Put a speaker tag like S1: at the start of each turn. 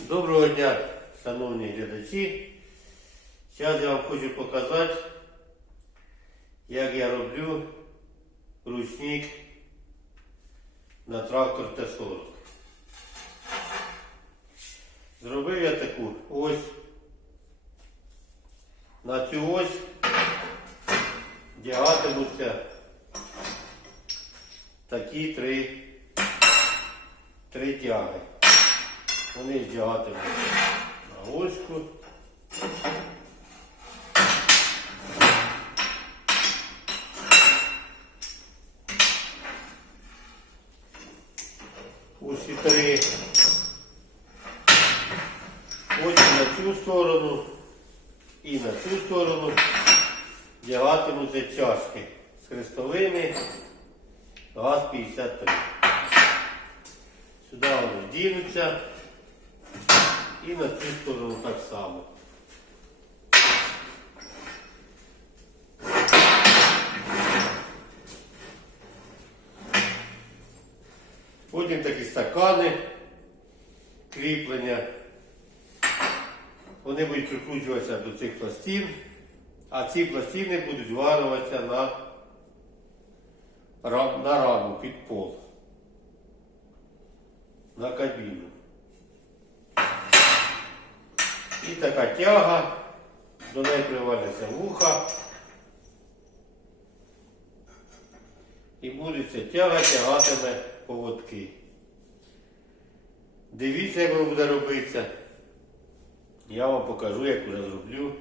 S1: Доброго дня, шановні глядачі. Зараз я вам хочу показати, як я роблю ручник на трактор Т-40. Зробив я таку ось. На цю ось дягатимуться такі три, три тяги. Вони вдягатимуться на оську. Усі три. Ось на цю сторону і на цю сторону вдягатимуться чашки з хрестовими ГАЗ-53. Сюди вони вдінуться і на цю сторону так само. Потім такі стакани, кріплення. Вони будуть прикручуватися до цих пластин, а ці пластини будуть зварюватися на, на раму під пол, на кабіну. І така тяга, до неї приваляться вуха. І буде ця тяга тягатиме поводки. Дивіться, як воно буде робитися. Я вам покажу, як вже зроблю